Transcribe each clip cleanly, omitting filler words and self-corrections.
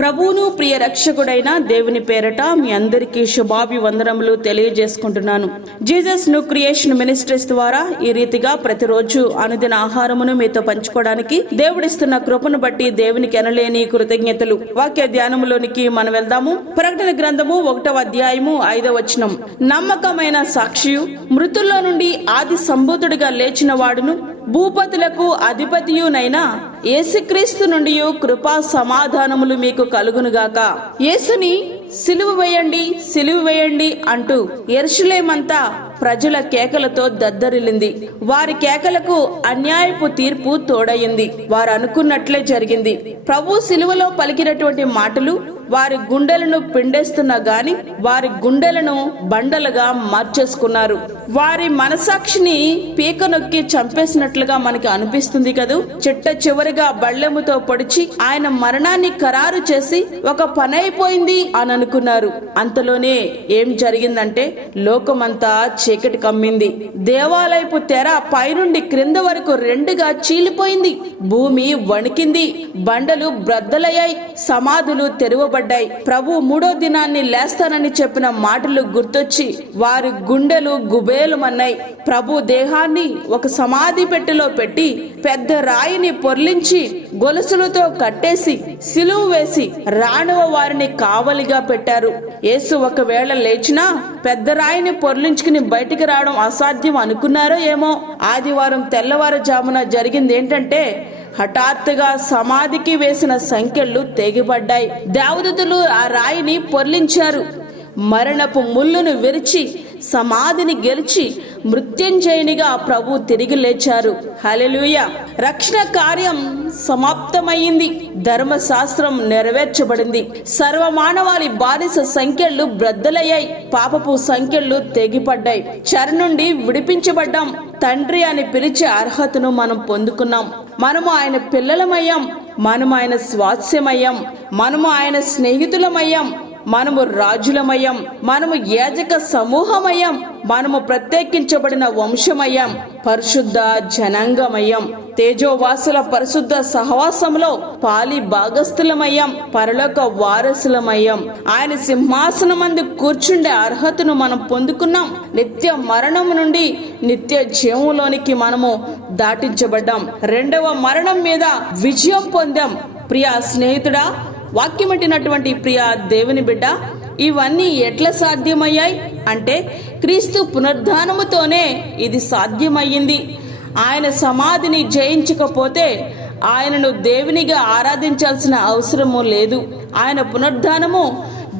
ప్రభువును ప్రియ రక్షకుడైన దేవుని పేరట మీ అందరికీ శుభాభివందనములు తెలియజేసుకుంటున్నాను. జీసస్ న్యూ క్రియేషన్ మినిస్ట్రీస్ ద్వారా ఈ రీతిగా ప్రతిరోజు అనుదిన ఆహారమును మీతో పంచుకోవడానికి దేవుడిస్తున్న కృపను బట్టి దేవునికి ఎనలేని కృతజ్ఞతలు. వాక్య ధ్యానములోనికి మనం వెళ్దాము. ప్రకటన గ్రంథము 1వ అధ్యాయము 5వ వచనం. నమ్మకమైన సాక్షియు, మృతుల్లో నుండి ఆది సంభూతుడిగా లేచిన వాడును, భూపతులకు అధిపతియునైనా యేసుక్రీస్తు నుండి కృపా సమాధానములు మీకు కలుగునుగాక. యేసుని సిలువ వేయండి, సిలువ వేయండి అంటూ యెరూషలేమంతా ప్రజల కేకలతో దద్దరిల్లింది. వారి కేకలకు అన్యాయపు తీర్పు తోడయింది. వారు అనుకున్నట్లే జరిగింది. ప్రభు సిలువలో పలికినటువంటి మాటలు వారి గుండెలను పిండేస్తున్నా గాని వారి గుండెలను బండలుగా మార్చేసుకున్నారు. వారి మనసాక్షిని పీక నొక్కి చంపేసినట్లుగా మనకి అనిపిస్తుంది కదూ. చిట్ట చివరిగా బళ్ళెముతో పొడిచి ఆయన మరణాన్ని ఖరారు చేసి ఒక పని అయిపోయింది అని అనుకున్నారు. అంతలోనే ఏం జరిగిందంటే లోకమంతా చీకటి కమ్మింది. దేవాలయపు తెర పైనుండి క్రింద వరకు రెండుగా చీలిపోయింది. భూమి వణికింది. బండలు బ్రద్దలయ్యాయి. సమాధులు తెరవబడ్డాయి. ప్రభు 3వ దినాన్ని లేస్తానని చెప్పిన మాటలు గుర్తొచ్చి వారి గుండెలు గుబేలుమన్నాయి. ప్రభు దేహాన్ని ఒక సమాధి పెట్టెలో పెట్టి పెద్ద రాయిని పొర్లించి గొలుసులతో కట్టేసి సిలువ వేసి రాణువ వారిని కావలిగా పెట్టారు. యేసు ఒకవేళ లేచినా పెద్ద రాయిని పొర్లించుకుని బయటికి రావడం అసాధ్యం అనుకున్నారో ఏమో. ఆదివారం తెల్లవారుజామున జరిగింది ఏంటంటే హఠాత్తుగా సమాధికి వేసిన సంకెళ్ళు తెగిపడ్డాయి. దేవదూతలు ఆ రాయిని పొర్లించారు. మరణపు ముళ్ళును విరిచి సమాధిని గెలిచి మృత్యుంజయునిగా ప్రభు తిరిగి లేచారు. హల్లెలూయా. రక్షణ కార్యం సమాప్తమైంది. ధర్మశాస్త్రం నెరవేర్చబడింది. సర్వమానవాళి బానిస సంఖ్యలు బ్రద్దలయ్యాయి. పాపపు సంఖ్యలు తెగిపడ్డాయి. చెర నుండి విడిపించబడ్డాం. తండ్రి అని పిలిచే అర్హతను మనం పొందుకున్నాం. మనము ఆయన పిల్లలమయ్యాం. మనము ఆయన స్వాస్యమయ్యాం. మనము ఆయన స్నేహితులమయ్యాం. మనము రాజులమయ్యాం. మనము యాజక సమూహమయ్యాం. మనము ప్రత్యేకించబడిన వంశమయ్యాం. పరిశుద్ధ జనాంగమయ్యాం. తేజోవాసుల పరిశుద్ధ సహవాసంలో పాలి భాగస్థులమయ్యాం. పరలోక వారసులమయ్యాం. ఆయన సింహాసనమందు కూర్చుండే అర్హతను మనం పొందుకున్నాం. నిత్య మరణం నుండి నిత్య జీవంలోనికి మనము దాటించబడ్డాం. 2వ మరణం మీద విజయం పొందాం. ప్రియా స్నేహితుడా, వాక్యమిటినటువంటి ప్రియ దేవుని బిడ్డ, ఇవన్నీ ఎట్లా సాధ్యమయ్యాయి అంటే క్రీస్తు పునరుద్ధానముతోనే ఇది సాధ్యమయ్యింది. ఆయన సమాధిని జయించకపోతే ఆయనను దేవునిగా ఆరాధించాల్సిన అవసరము లేదు. ఆయన పునరుద్ధానము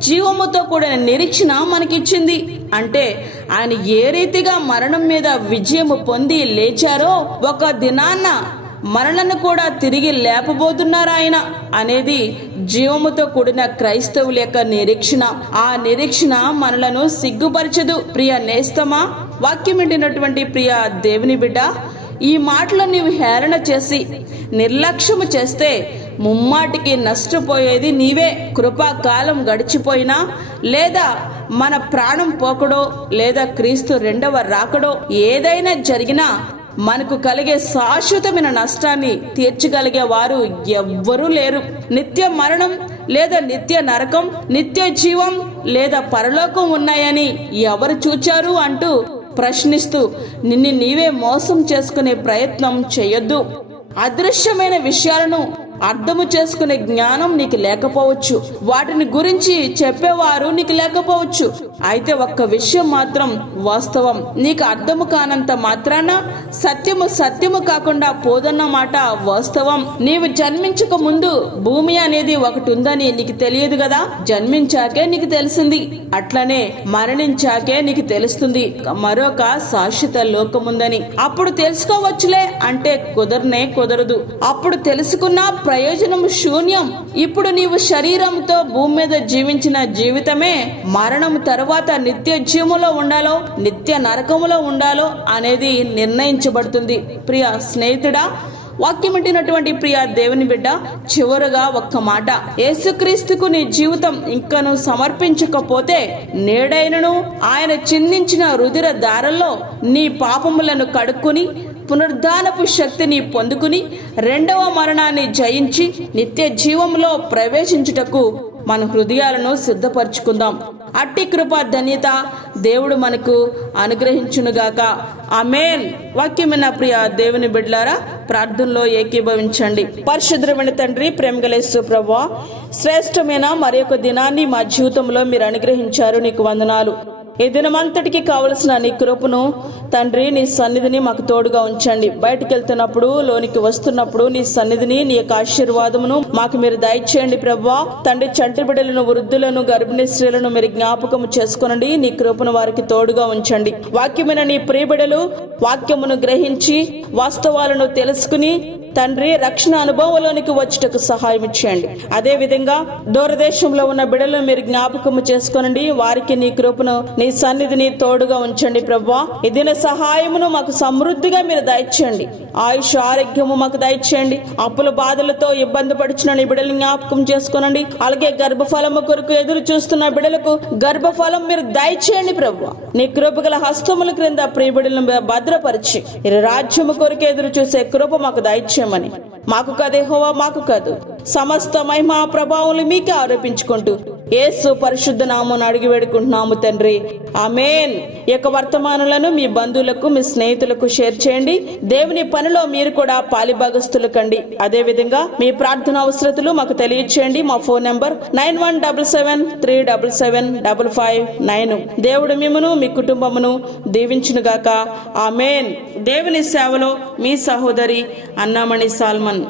జీవముతో కూడిన నిరీక్షణ మనకిచ్చింది. అంటే ఆయన ఏ రీతిగా మరణం మీద విజయము పొంది లేచారో ఒక దినాన్న మనలను కూడా తిరిగి లేపబోతున్నారు ఆయన అనేది జీవముతో కూడిన క్రైస్తవుల యొక్క నిరీక్షణ. ఆ నిరీక్షణ మనలను సిగ్గుపరచదు. ప్రియ నేస్తమా, వాక్యమింటినటువంటి ప్రియ దేవుని బిడ్డ, ఈ మాటలు నీవు హేళన చేసి నిర్లక్ష్యము చేస్తే ముమ్మాటికి నష్టపోయేది నీవే. కృపాకాలం గడిచిపోయినా లేదా మన ప్రాణం పోకడో లేదా క్రీస్తు 2వ రాకడో ఏదైనా జరిగినా మనకు కలిగే శాశ్వతమైన నష్టాన్ని తీర్చగలిగే వారు ఎవ్వరూ లేరు. నిత్య మరణం లేదా నిత్య నరకం, నిత్య జీవం లేదా పరలోకం ఉన్నాయని ఎవరు చూచారు అంటూ ప్రశ్నిస్తూ నిన్ను నీవే మోసం చేసుకునే ప్రయత్నం చేయొద్దు. అదృశ్యమైన విషయాలను అర్థము చేసుకునే జ్ఞానం నీకు లేకపోవచ్చు. వాటిని గురించి చెప్పేవారు నీకు లేకపోవచ్చు. అయితే ఒక్క విషయం మాత్రం వాస్తవం. నీకు అర్థము కానంత మాత్రాన సత్యము కాకుండా పోదన్న మాట వాస్తవం. నీవు జన్మించక ముందు భూమి అనేది ఒకటి ఉందని నీకు తెలియదు కదా. జన్మించాకే నీకు తెలిసింది. అట్లనే మరణించాకే నీకు తెలుస్తుంది మరొక శాశ్వత లోకముందని. అప్పుడు తెలుసుకోవచ్చులే అంటే కుదరదు. అప్పుడు తెలుసుకున్నా ప్రయోజనం శూన్యం. ఇప్పుడు నీవు శరీరంతో భూమి మీద జీవించిన జీవితమే మరణం తర్వాత నిత్య జీవములో ఉండాలో నిత్య నరకములో ఉండాలో అనేది నిర్ణయించబడుతుంది. ప్రియ స్నేహితుడా, వాక్యమింటినటువంటి ప్రియ దేవుని బిడ్డ, చివరగా ఒక్క మాట. యేసుక్రీస్తుకు నీ జీవితం ఇంకను సమర్పించకపోతే నేడైనను ఆయన చిందించిన రుధిర దారల్లో నీ పాపములను కడుక్కుని పునరుద్ధానపు శక్తిని పొందుకుని రెండవ మరణాన్ని జయించి నిత్య జీవంలో ప్రవేశించుటకు మన హృదయాలను సిద్ధపరచుకుందాం. అట్టి కృప ధన్యత దేవుడు మనకు అనుగ్రహించునుగాక. ఆమేన్. వాక్యమైన ప్రియ దేవుని బిడ్డలారా, ప్రార్థనలో ఏకీభవించండి. పరిశుద్ధమైన తండ్రి, ప్రేమగల యేసు ప్రభువా, శ్రేష్టమైన మరి ఒక దినాన్ని మా జీవితంలో మీరు అనుగ్రహించారు. నీకు వందనాలు. ఈ దినమంతటికి కావలసిన నీ కృపను తండ్రి, నీ సన్నిధిని మాకు తోడుగా ఉంచండి. బయటికి వెళ్తున్నప్పుడు, లోనికి వస్తున్నప్పుడు నీ సన్నిధిని, నీ యొక్క ఆశీర్వాదమును మాకు మీరు దయచేయండి ప్రభువా. తండ్రి, చంటి బిడ్డలను, వృద్ధులను, గర్భిణీ స్త్రీలను మీరు జ్ఞాపకం చేసుకొనండి. నీ కృపను వారికి తోడుగా ఉంచండి. వాక్యమైన నీ ప్రియబిడలు వాక్యమును గ్రహించి వాస్తవాలను తెలుసుకుని తండ్రి, రక్షణ అనుభవంలోనికి వచ్చుటకు సహాయం ఇచ్చేయండి. అదే విధంగా దూరదేశంలో ఉన్న బిడ్డలను మీరు జ్ఞాపకము చేసుకోనండి. వారికి నీ కృపను, నీ సన్నిధిని తోడుగా ఉంచండి ప్రభువా. ఈ దిన సహాయమును మాకు సమృద్ధిగా మీరు దయచేయండి. ఆయుష్ ఆరోగ్యము మాకు దయచేయండి. అప్పుల బాధలతో ఇబ్బంది పడుచున్న నీ బిడ్డలు జ్ఞాపకం చేసుకోనండి. అలాగే గర్భఫలము కొరకు ఎదురు చూస్తున్న బిడ్డలకు గర్భఫలం మీరు దయచేయండి ప్రభువా. నీ కృపగల హస్తముల క్రింద ప్రియ బిడ్డలను భద్రపరిచి ఈ రాజ్యము కొరకు ఎదురు చూసే కృప మాకు దయచేయండి. మాకు కాదు యెహోవా, మాకు కాదు, సమస్త మహిమ ప్రభావాలు మీకే ఆరోపించుకుంటూ యేసు పరిశుద్ధ నామమున అడిగి వేడుకుంటున్నాము తండ్రి. ఆమేన్. ఈ యొక్క వర్తమానాలను మీ బంధువులకు, మీ స్నేహితులకు షేర్ చేయండి. దేవుని పనిలో మీరు కూడా పాలిభాగస్తులు కండి. అదే విధంగా మీ ప్రార్థన అవసరతలు మాకు తెలియచేయండి. మా ఫోన్ నంబర్ 9177377559. దేవుడు మిమ్మును, మీ కుటుంబమును దీవించునుగాక. ఆమేన్. దేవుని సేవలో మీ సహోదరి అన్నామణి సాల్మన్.